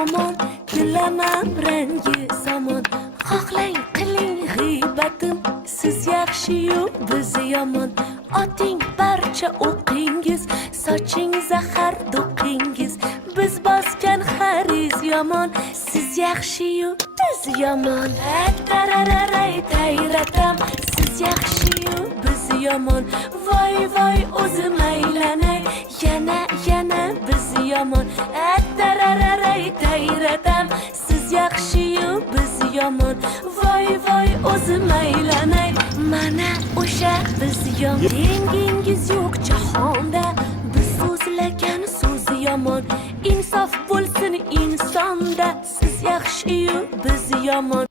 omon, dilamam rangi somon. Xohlang qiling g'iybatim, siz yaxshi-yu biz yomon. Oting barcha o'qingiz, soching zahar do'qingiz. Biz bosgan xariz yomon, siz yaxshi-yu biz yomon. Tarararay tayratam, siz yaxshi-yu biz yomon. Voy voy o'zim aylanay, yana biz yomon. Tarararay tayratam, siz yaxshi-yu biz yomon. Voy voy o'zim aylanay, mana o'sha biz yomon. Dengingiz yo'q jahonda, biz so'zlagan so'z yomon. Insof bo'lsin insonda, siz yaxshi-yu biz yomon.